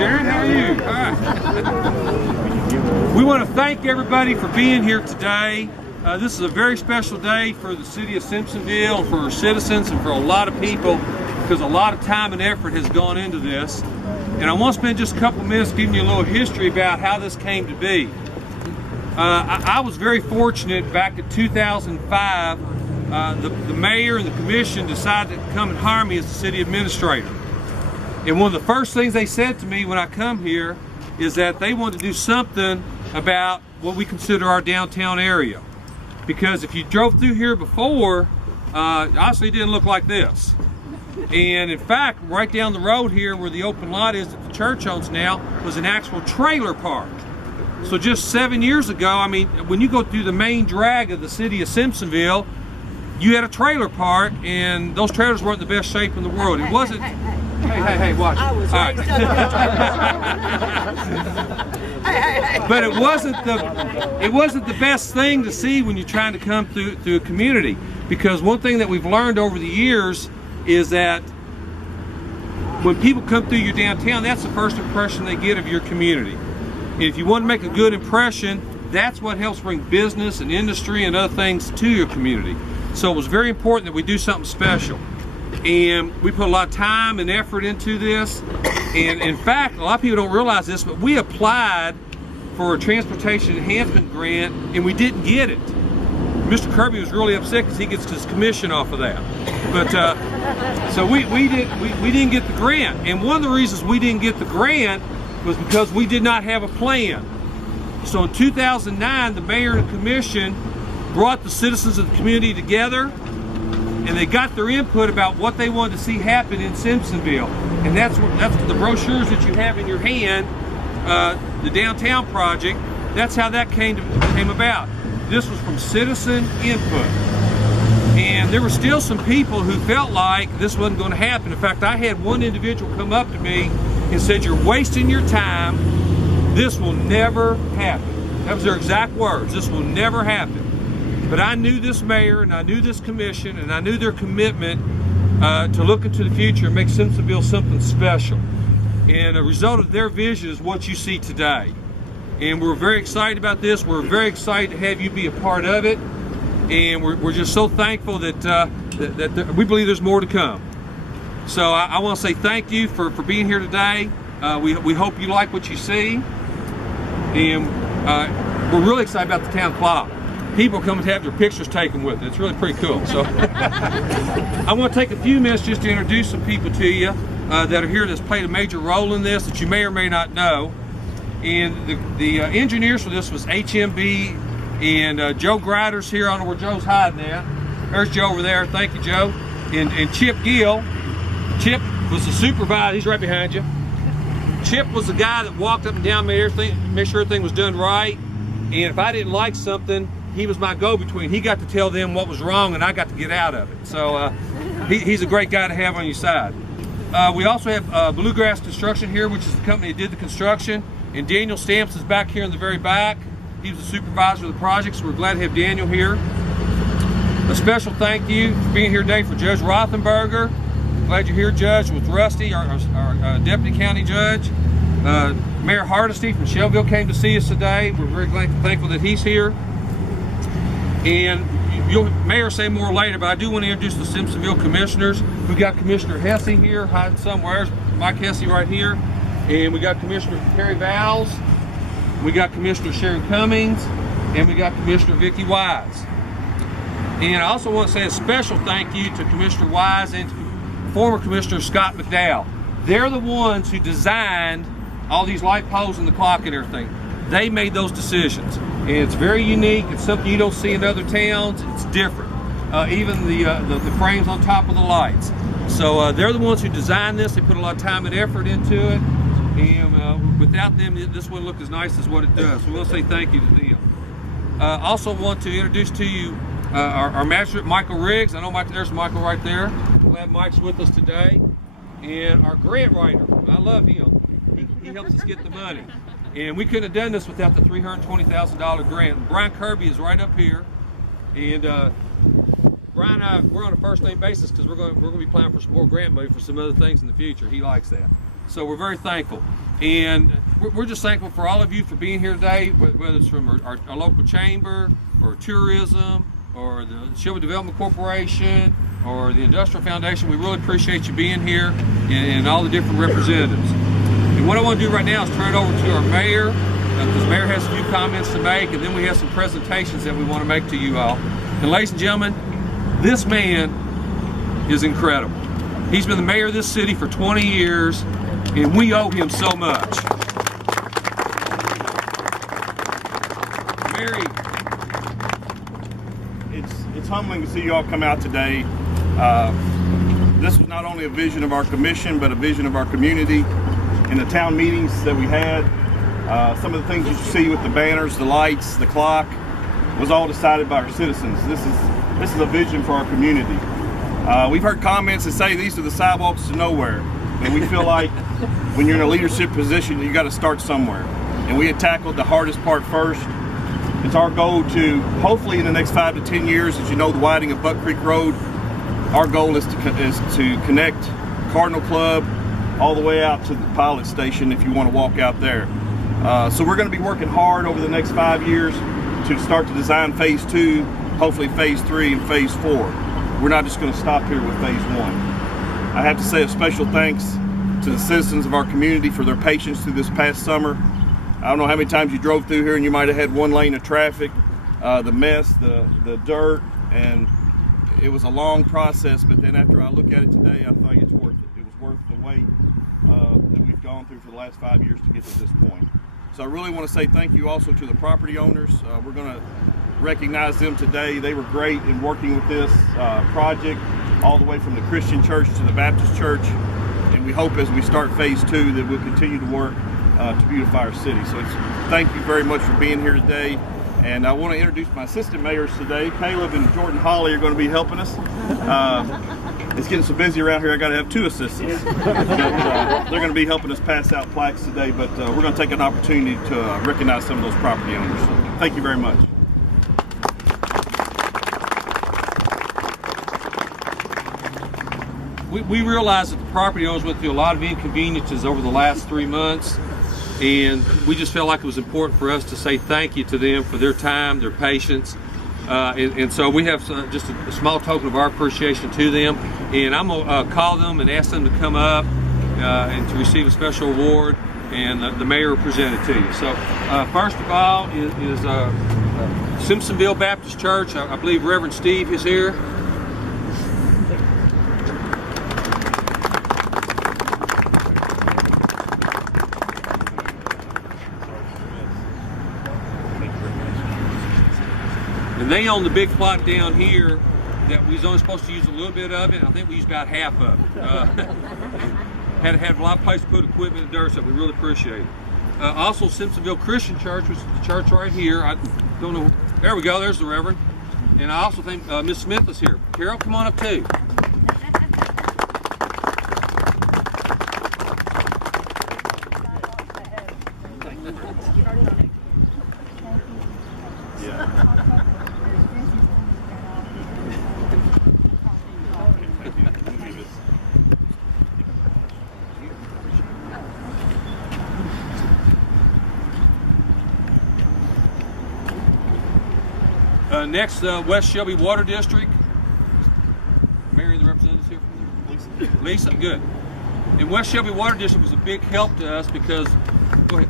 Sharon. How are you? All right. We want to thank everybody for being here today. This is a very special day for the city of Simpsonville, for our citizens, and for a lot of people, because a lot of time and effort has gone into this. And I want to spend just a couple minutes giving you a little history about how this came to be. I was very fortunate back in 2005. The mayor and the commission decided to come and hire me as the city administrator. And one of the first things they said to me when I come here is that they wanted to do something about what we consider our downtown area. Because if you drove through here before, honestly it didn't look like this. And in fact, right down the road here where the open lot is that the church owns now was an actual trailer park. So just 7 years ago, I mean, when you go through the main drag of the city of Simpsonville, you had a trailer park, and those trailers weren't in the best shape in the world. It wasn't. Hey, watch it. I was right. But it wasn't the best thing to see when you're trying to come through a community. Because one thing that we've learned over the years is that when people come through your downtown, that's the first impression they get of your community. And if you want to make a good impression, that's what helps bring business and industry and other things to your community. So it was very important that we do something special. And we put a lot of time and effort into this. And in fact, a lot of people don't realize this, but we applied for a transportation enhancement grant and we didn't get it. Mr. Kirby was really upset because he gets his commission off of that. But so we didn't get the grant. And one of the reasons we didn't get the grant was because we did not have a plan. So in 2009, the mayor and the commission brought the citizens of the community together, and they got their input about what they wanted to see happen in Simpsonville. And that's what the brochures that you have in your hand, the downtown project, that's how that came about. This was from citizen input. And there were still some people who felt like this wasn't going to happen. In fact, I had one individual come up to me and said, "You're wasting your time. This will never happen." That was their exact words. "This will never happen." But I knew this mayor and I knew this commission and I knew their commitment to look into the future and make Simpsonville something special. And a result of their vision is what you see today. And we're very excited about this. We're very excited to have you be a part of it. And we're just so thankful that, we believe there's more to come. So I want to say thank you for being here today. We hope you like what you see. And we're really excited about the town clock. People come to have their pictures taken with it. It's really pretty cool. So I want to take a few minutes just to introduce some people to you that are here that's played a major role in this that you may or may not know. And the engineers for this was HMB, and Joe Grider's here. I don't know where Joe's hiding at. There's Joe over there. Thank you, Joe. And Chip Gill. Chip was the supervisor. He's right behind you. Chip was the guy that walked up and down, made sure everything was done right. And if I didn't like something, he was my go-between. He got to tell them what was wrong, and I got to get out of it. So he's a great guy to have on your side. We also have Bluegrass Construction here, which is the company that did the construction. And Daniel Stamps is back here in the very back. He was the supervisor of the project, so we're glad to have Daniel here. A special thank you for being here today for Judge Rothenberger. Glad you're here, Judge, with Rusty, our Deputy County Judge. Mayor Hardesty from Shelbyville came to see us today. We're very thankful that he's here. And you'll Mayor say more later, but I do want to introduce the Simpsonville commissioners. We've got Commissioner Hesse here, hiding somewhere. Mike Hesse right here. And we got Commissioner Terry Vowles. We got Commissioner Sharon Cummings. And we got Commissioner Vicki Wise. And I also want to say a special thank you to Commissioner Wise and to former Commissioner Scott McDowell. They're the ones who designed all these light poles and the clock and everything. They made those decisions. And it's very unique. It's something you don't see in other towns. It's different. Even the frames on top of the lights. So they're the ones who designed this. They put a lot of time and effort into it. And without them, this wouldn't look as nice as what it does. So we'll say thank you to them. Also want to introduce to you our magistrate, Michael Riggs. I know there's Michael right there. Glad Mike's with us today. And our grant writer, I love him. He helps us get the money. And we couldn't have done this without the $320,000 grant. And Brian Kirby is right up here. And Brian and I, we're on a first name basis because we're going to be applying for some more grant money for some other things in the future. He likes that. So we're very thankful. And we're just thankful for all of you for being here today, whether it's from our local chamber or tourism or the Shelby Development Corporation or the Industrial Foundation. We really appreciate you being here and all the different representatives. And what I want to do right now is turn it over to our mayor, because the mayor has a few comments to make, and then we have some presentations that we want to make to you all. And ladies and gentlemen, this man is incredible. He's been the mayor of this city for 20 years, and we owe him so much. Mary. It's humbling to see you all come out today. This was not only a vision of our commission, but a vision of our community. In the town meetings that we had, some of the things you see with the banners, the lights, the clock, was all decided by our citizens. This is a vision for our community. We've heard comments that say these are the sidewalks to nowhere, and we feel like when you're in a leadership position, you got to start somewhere. And we had tackled the hardest part first. It's our goal to, hopefully in the next 5 to 10 years, as you know, the widening of Buck Creek Road, our goal is to connect Cardinal Club all the way out to the pilot station if you want to walk out there. So we're going to be working hard over the next 5 years to start to design phase 2, hopefully phase 3 and phase 4. We're not just going to stop here with phase 1. I have to say a special thanks to the citizens of our community for their patience through this past summer. I don't know how many times you drove through here and you might have had 1 lane of traffic, the mess, the dirt, and it was a long process, but then after I look at it today, I think it's worth it. It was worth the wait that we've gone through for the last 5 years to get to this point. So I really want to say thank you also to the property owners. We're going to recognize them today. They were great in working with this project, all the way from the Christian church to the Baptist church. And we hope as we start phase 2 that we'll continue to work to beautify our city. So thank you very much for being here today. And I want to introduce my assistant mayors today. Caleb and Jordan Holly are going to be helping us. It's getting so busy around here, I got to have 2 assistants. They're going to be helping us pass out plaques today, but we're going to take an opportunity to recognize some of those property owners. So thank you very much. We realize that the property owners went through a lot of inconveniences over the last 3 months, and we just felt like it was important for us to say thank you to them for their time, their patience, and so we have just a small token of our appreciation to them. And I'm going to call them and ask them to come up and to receive a special award, and the mayor will present it to you. So first of all is Simpsonville Baptist Church. I believe Reverend Steve is here. And they own the big plot down here that we was only supposed to use a little bit of it. I think we used about half of it. Had to have a lot of place to put equipment and dirt, so we really appreciate it. Also, Simpsonville Christian Church, which is the church right here. I don't know. There we go. There's the Reverend. And I also think Miss Smith is here. Carol, come on up too. Next, West Shelby Water District. Mary and the representatives here from you. Lisa, good. And West Shelby Water District was a big help to us because, go ahead.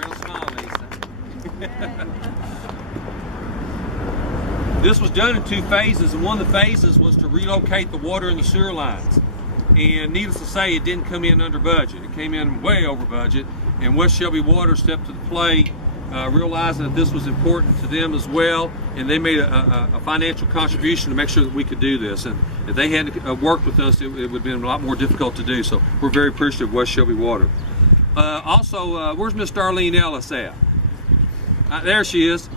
Real smile, Lisa. This was done in 2 phases, and one of the phases was to relocate the water and the sewer lines. And needless to say, it didn't come in under budget. It came in way over budget. And West Shelby Water stepped to the plate, realizing that this was important to them as well, and they made a financial contribution to make sure that we could do this. And if they hadn't worked with us, it would have been a lot more difficult to do. So we're very appreciative of West Shelby Water. Also, where's Miss Darlene Ellis at? There she is.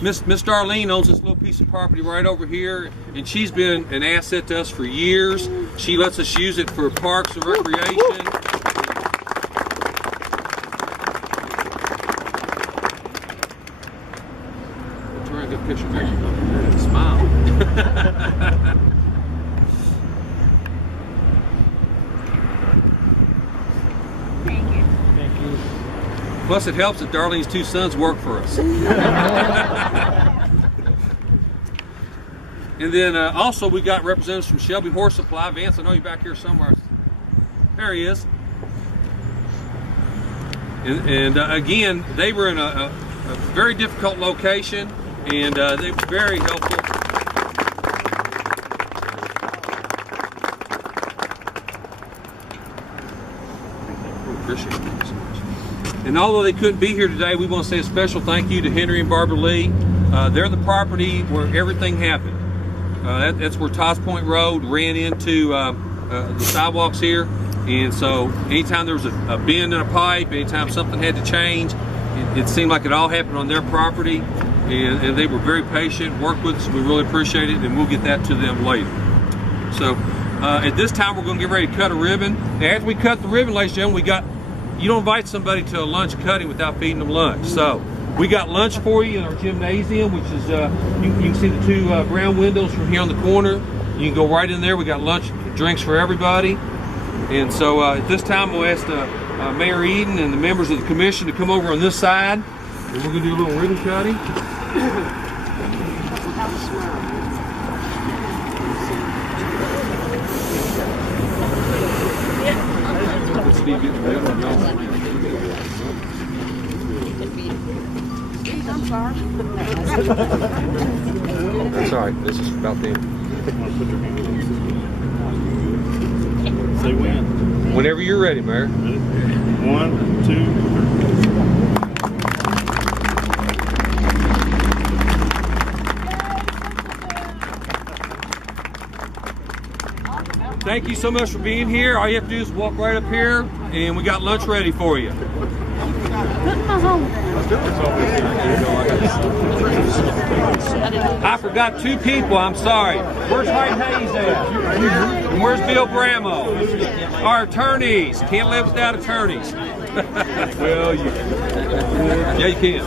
Miss Darlene owns this little piece of property right over here, and she's been an asset to us for years. She lets us use it for parks and recreation. Picture there. Smile. Plus, it helps that Darlene's 2 sons work for us. And then also we got representatives from Shelby Horse Supply. Vance, I know you're back here somewhere. There he is. And again, they were in a very difficult location, and they were very helpful. Appreciate it so much. And although they couldn't be here today, we want to say a special thank you to Henry and Barbara Lee. They're the property where everything happened. That's where Toss Point Road ran into the sidewalks here. And so anytime there was a bend in a pipe, anytime something had to change, it seemed like it all happened on their property. And they were very patient, worked with us. We really appreciate it, and we'll get that to them later. So at this time, we're going to get ready to cut a ribbon. Now, after we cut the ribbon, ladies and gentlemen, you don't invite somebody to a lunch cutting without feeding them lunch. So we got lunch for you in our gymnasium, which is, you can see the 2 brown windows from here on the corner. You can go right in there. We got lunch, drinks for everybody. And so at this time, we'll ask Mayor Eden and the members of the commission to come over on this side. And we're going to do a little ribbon cutting. Let's Steve get the ribbon. I'm sorry. That's all right. This is about them. Say when. Whenever you're ready, Mayor. 1, 2, 3. Thank you so much for being here. All you have to do is walk right up here, and we got lunch ready for you. I forgot 2 people. I'm sorry. Where's Hyde Hayes at? And where's Bill Bramo? Our attorneys. Can't live without attorneys. Well, yeah, you can.